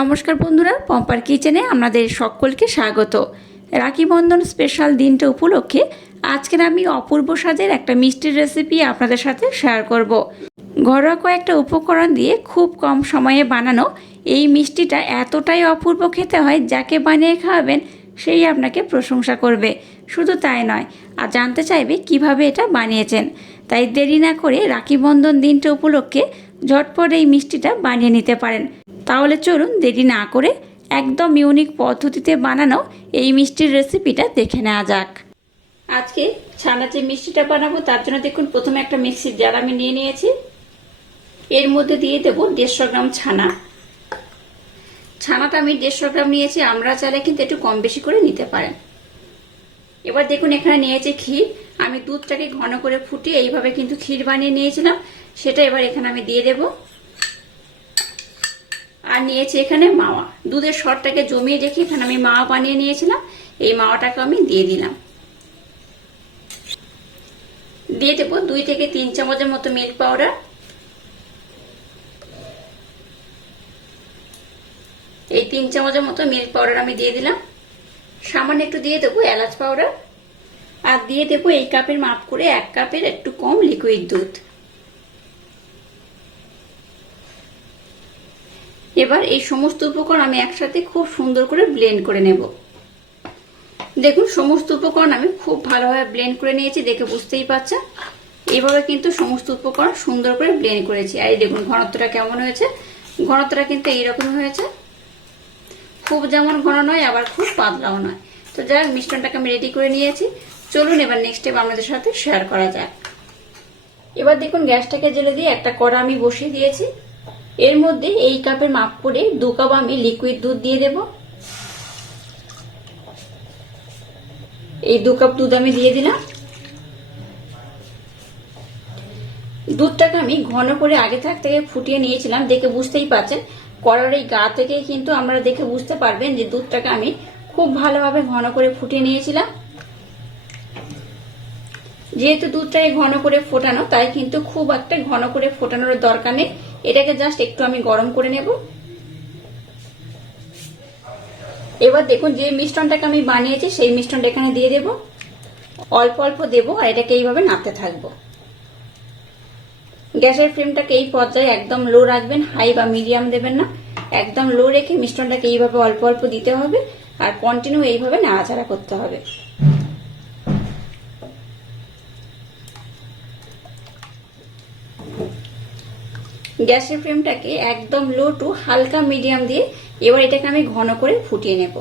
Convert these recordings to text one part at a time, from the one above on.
নমস্কার বন্ধুরা, পম্পার কিচেনে আপনাদের সকলকে স্বাগত। রাখি বন্ধন স্পেশাল দিনটা উপলক্ষে আজকের আমি অপূর্ব স্বাদের একটা মিষ্টির রেসিপি আপনাদের সাথে শেয়ার করব। ঘরোয়া কয়েকটা উপকরণ দিয়ে খুব কম সময়ে বানানো এই মিষ্টিটা এতটাই অপূর্ব খেতে হয়, যাকে বানিয়ে খাওয়াবেন সেই আপনাকে প্রশংসা করবে। শুধু তাই নয়, আর জানতে চাইবে কীভাবে এটা বানিয়েছেন। তাই দেরি না করে রাখি বন্ধন দিনটা উপলক্ষে ঝটপট এই মিষ্টিটা বানিয়ে নিতে পারেন। তাহলে চলুন দেরি না করে একদম ইউনিক পদ্ধতিতে বানানো এই মিষ্টির রেসিপিটা দেখে নেওয়া যাক। আজকে ছানা যে মিষ্টিটা বানাবো, তার জন্য দেখুন প্রথমে একটা মিক্সির জার আমি নিয়ে নিয়েছি। এর মধ্যে দিয়ে দেবো দেড়শো গ্রাম ছানা। ছানাটা আমি দেড়শো গ্রাম নিয়েছি, আমরা চাইলে কিন্তু একটু কম বেশি করে নিতে পারেন। এবার দেখুন এখানে নিয়েছি ক্ষীর। আমি দুধটাকে ঘন করে ফুটিয়ে এইভাবে কিন্তু ক্ষীর বানিয়ে নিয়েছিলাম। সেটা এবার এখানে আমি দিয়ে দেব। আর নিয়েছি এখানে মাওয়া। দুধের সরটাকে জমিয়ে রেখে এখানে আমি মাওয়া বানিয়ে নিয়েছিলাম। এই মাওয়াটাকে আমি দিয়ে দিলাম। দিয়ে দেবো দুই থেকে তিন চামচের মতো মিল্ক পাউডার। এই তিন চামচের মতো মিল্ক পাউডার আমি দিয়ে দিলাম। সামান্য একটু দিয়ে দেবো এলাচ পাউডার। আর দিয়ে দেবো এই কাপের মাপ করে এক কাপের একটু কম লিকুইড দুধ। এবার এই সমস্ত উপকরণ আমি একসাথে খুব সুন্দর করে ব্লেন্ড করে নেব। দেখুন, সমস্ত উপকরণ আমি খুব ভালোভাবে ব্লেন্ড করে নিয়েছি, দেখে বুঝতেই পারছেন। এইভাবে কিন্তু সমস্ত উপকরণ সুন্দর করে ব্লেন্ড করেছি। আর এই দেখুন, ঘনত্বটা কেমন হয়েছে। ঘনত্বটা কিন্তু এইরকম হয়েছে। খুব যেমন ঘন নয়, আবার খুব পাতলাও নয়। তো যাই হোক, মিশ্রণটাকে আমি রেডি করে নিয়েছি। চলুন এবার নেক্সট স্টেপ আমাদের সাথে শেয়ার করা যাক। এবার দেখুন, গ্যাসটাকে জেলে দিয়ে একটা কড়া আমি বসিয়ে দিয়েছি। এর মধ্যে এই কাপের মাপ করে দু কাপ আমি লিকুইড দুধ দিয়ে দেব। এই দু কাপ দুধ আমি দিয়ে দিলাম। দুধটাকে আমি ঘন করে আগে থাক থেকে ফুটিয়ে নিয়েছিলাম, দেখে বুঝতেই পারছেন। কড়ার এই গা থেকে কিন্তু আমরা দেখে বুঝতে পারবেন যে দুধটাকে আমি খুব ভালোভাবে ঘন করে ফুটিয়ে নিয়েছিলাম। যেহেতু দুধটাকে ঘন করে ফোটানো, তাই কিন্তু খুব একটা ঘন করে ফোটানোর দরকার নেই। এটাকে জাস্ট একটু আমি গরম করে নেব। এবার দেখুন, যে মিশ্রণটাকে আমি বানিয়েছি, সেই মিশ্রণটা এখানে দিয়ে দেব। অল্প অল্প দেব আর এটাকে এইভাবে নাড়তে থাকব। গ্যাসের ফ্লেমটাকে এই পর্যায়ে একদম লো রাখবেন, হাই বা মিডিয়াম দেবেন না। একদম লো রেখে মিশ্রণটাকে এইভাবে অল্প অল্প দিতে হবে আর কন্টিনিউ এইভাবে নাড়াচাড়া করতে হবে। গ্যাসের ফ্লেমটাকে একদম লো টু হালকা মিডিয়াম দিয়ে এবার এটাকে আমি ঘন করে ফুটিয়ে নেব।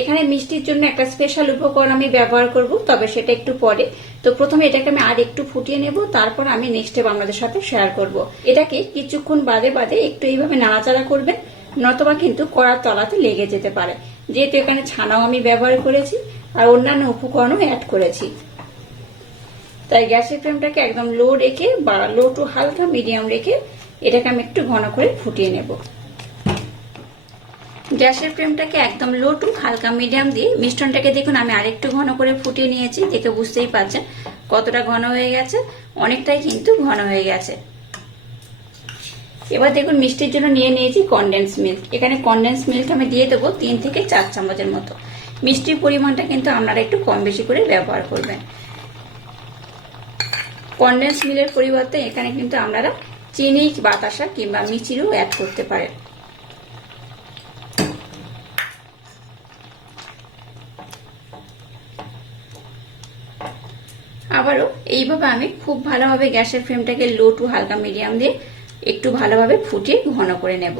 এখানে মিষ্টির জন্য একটা স্পেশাল উপকরণ আমি ব্যবহার করব, তবে সেটা একটু পরে। তো প্রথমে এটাকে আমি আর একটু ফুটিয়ে নেব, তারপর আমি নেক্সট আপনাদের সাথে শেয়ার করব। এটাকে কিছুক্ষণ বাদে বাদে একটু এইভাবে নাড়াচাড়া করবেন, নতবা কিন্তু কড়ার তলাতে লেগে যেতে পারে। যেহেতু এখানে ছানাও আমি ব্যবহার করেছি, আর অন্যান্য উপকরণও অ্যাড করেছি। তাই গ্যাসের ফ্লেমটাকে একদম লো রেখে বা লো টু হালকা মিডিয়াম রেখে এটাকে আমি একটু ঘন করে ফুটিয়ে নেব। গ্যাসের ফ্লেমটাকে একদম লো টু হালকা মিডিয়াম দিয়ে মিষ্টনটাকে দেখুন, আমি আরেকটু ঘন করে ফুটিয়ে নিয়েছি, দেখে বুঝতেই পারছেন কতটা ঘন হয়ে গেছে, অনেকটাই কিন্তু ঘন হয়ে গেছে। এবার দেখুন, মিষ্টির জন্য নিয়ে নিয়েছি কনডেন্স মিল্ক এখানে কনডেন্স মিল্ক আমি দিয়ে দেবো তিন থেকে চার চামচের মতো। মিষ্টির পরিমাণটা কিন্তু আপনারা একটু কম বেশি করে ব্যবহার করবেন। কনডেন্স মিলের পরিবর্তে এখানে কিন্তু আপনারা চিনি বাতাসা কিংবা মিচিরও অ্যাড করতে পারেন। আবারও এইভাবে আমি খুব ভালোভাবে গ্যাসের ফ্লেমটাকে লো টু হালকা মিডিয়াম দিয়ে একটু ভালোভাবে ফুটিয়ে ঘন করে নেব।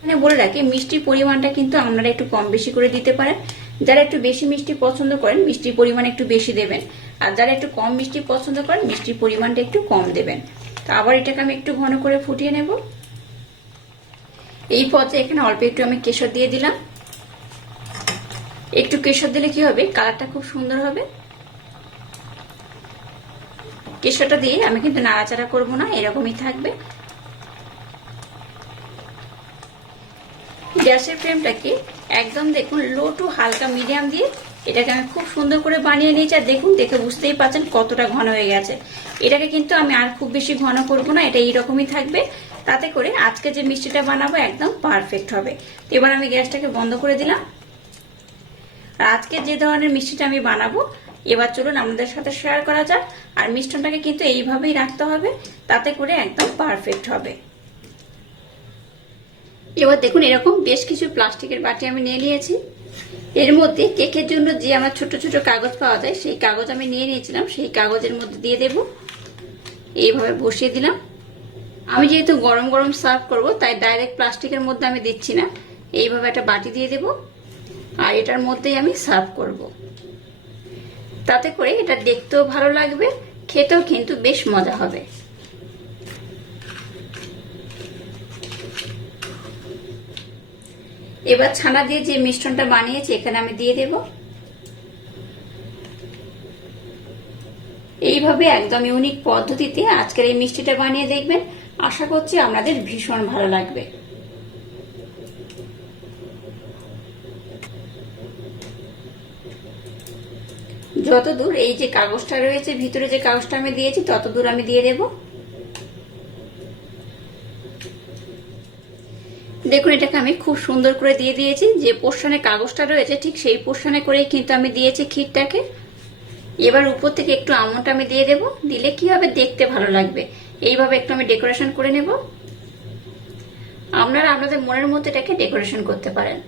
মানে বলে রাখি, মিষ্টির পরিমাণটা কিন্তু আপনারা একটু কম বেশি করে দিতে পারেন। যারা একটু বেশি মিষ্টি পছন্দ করেন, মিষ্টির পরিমাণ একটু বেশি দেবেন। আর যারা একটু কম মিষ্টি পছন্দ করেন মিষ্টির পরিমাণটা একটু কম দেবেন। তো আবার এটাকে আমি একটু ঘন করে ফুটিয়ে নেব। এই পর্যায়ে এখানে অল্প একটু আমি কেশর দিয়ে দিলাম। একটু কেশর দিলে কি হবে? কালারটা খুব সুন্দর হবে। কেশরটা দিয়ে আমি কিন্তু নাড়াচাড়া করব না, এরকমই থাকবে। গ্যাসের ফ্লেমটাকে একদম দেখুন, লো টু হালকা মিডিয়াম দিয়ে এটাকে আমি খুব সুন্দর করে বানিয়ে নিয়েছি, আর দেখুন, দেখে বুঝতেই পারছেন কতটা ঘন হয়ে গেছে। এটাকে কিন্তু আমি আর খুব বেশি ঘন করব না, এটা এইরকমই থাকবে। তাতে করে আজকে যে মিষ্টিটা বানাবো একদম পারফেক্ট হবে। এবার আমি গ্যাসটাকে বন্ধ করে দিলাম। আর আজকে যে ধরনের মিষ্টিটা আমি বানাবো, এবার চলুন আমাদের সাথে শেয়ার করা যাক। আর মিষ্টনটাকে কিন্তু এইভাবেই রাখতে হবে, তাতে করে একদম পারফেক্ট হবে। এবার দেখুন, এরকম বেশ কিছু প্লাস্টিকের বাটি আমি নিয়ে নিয়েছি। এর মধ্যে কেকের জন্য যে আমার ছোট ছোট কাগজ পাওয়া যায়, সেই কাগজ আমি নিয়ে নিয়েছিলাম, সেই কাগজের মধ্যে দিয়ে দেব। এইভাবে বসিয়ে দিলাম। আমি যেহেতু গরম গরম সার্ভ করব, তাই ডাইরেক্ট প্লাস্টিকের মধ্যে আমি দিচ্ছি না। এইভাবে একটা বাটি দিয়ে দেব, আর এটার মধ্যেই আমি সার্ভ করব। তাতে করে এটা দেখতেও ভালো লাগবে, খেতেও কিন্তু বেশ মজা হবে। এবার ছানা দিয়ে যে মিশ্রণটা বানিয়েছি, এখানে আমি দিয়ে দেব। এইভাবে একদম ইউনিক পদ্ধতিতে আজকের এই মিষ্টিটা বানিয়ে দেখবেন। আশা করছি আপনাদের ভীষণ ভালো লাগবে। যতদূর এই যে কাগজটা রয়েছে, ভিতরে যে কাগজটা আমি দিয়েছি, ততদূর আমি দিয়ে দেব। দেখুন, এটাকে আমি খুব সুন্দর করে দিয়ে দিয়েছি। যে পোর্শনে কাগজটা রয়েছে, ঠিক সেই পোর্শনে করেই কিন্তু আমি দিয়েছি ক্ষীরটাকে। এবার উপর থেকে একটু আমনটা আমি দিয়ে দেব। দিলে কি হবে? দেখতে ভালো লাগবে। এইভাবে একটু আমি ডেকোরেশন করে নেব। আপনারা আপনাদের মনের মধ্যে এটাকে ডেকোরেশন করতে পারেন।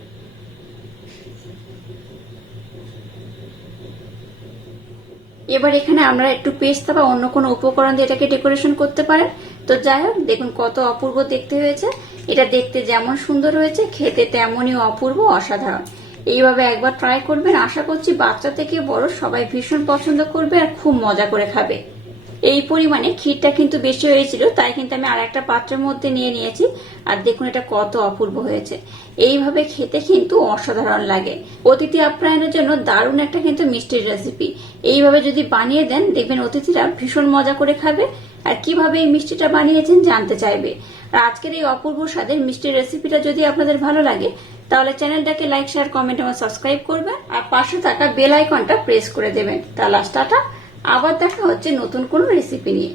এবার এখানে আমরা একটু পেস্তা বা অন্য কোনো উপকরণ দিয়ে এটাকে ডেকোরেশন করতে পারেন। তো যাই হোক, দেখুন কত অপূর্ব দেখতে হয়েছে। এটা দেখতে যেমন সুন্দর হয়েছে, খেতে তেমনই অপূর্ব, অসাধারণ। এইভাবে একবার ট্রাই করবেন, আশা করছি বাচ্চা থেকে বড় সবাই ভীষণ পছন্দ করবে আর খুব মজা করে খাবে। এই পরিমাণে ক্ষীরটা কিন্তু বেশি হয়েছিল, তাই কিন্তু আমি আর একটা পাত্রের মধ্যে নিয়ে নিয়েছি। আর দেখুন এটা কত অপূর্ব হয়েছে। এইভাবে খেতে কিন্তু অসাধারণ লাগে। অতিথি আপ্যায়নের জন্য দারুণ একটা কিন্তু মিষ্টির রেসিপি এইভাবে যদি বানিয়ে দেন, দেখবেন অতিথিরা ভীষণ মজা করে খাবে। আর কীভাবে এই মিষ্টিটা বানিয়েছেন জানতে চাইবে। আর আজকের এই অপূর্ব স্বাদের মিষ্টির রেসিপিটা যদি আপনাদের ভালো লাগে, তাহলে চ্যানেলটাকে লাইক শেয়ার কমেন্ট এবং সাবস্ক্রাইব করবেন। আর পাশে থাকা বেল আইকনটা প্রেস করে দেবেন। তা লাস্টাটা আবার দেখা হচ্ছে নতুন কোনো রেসিপি নিয়ে।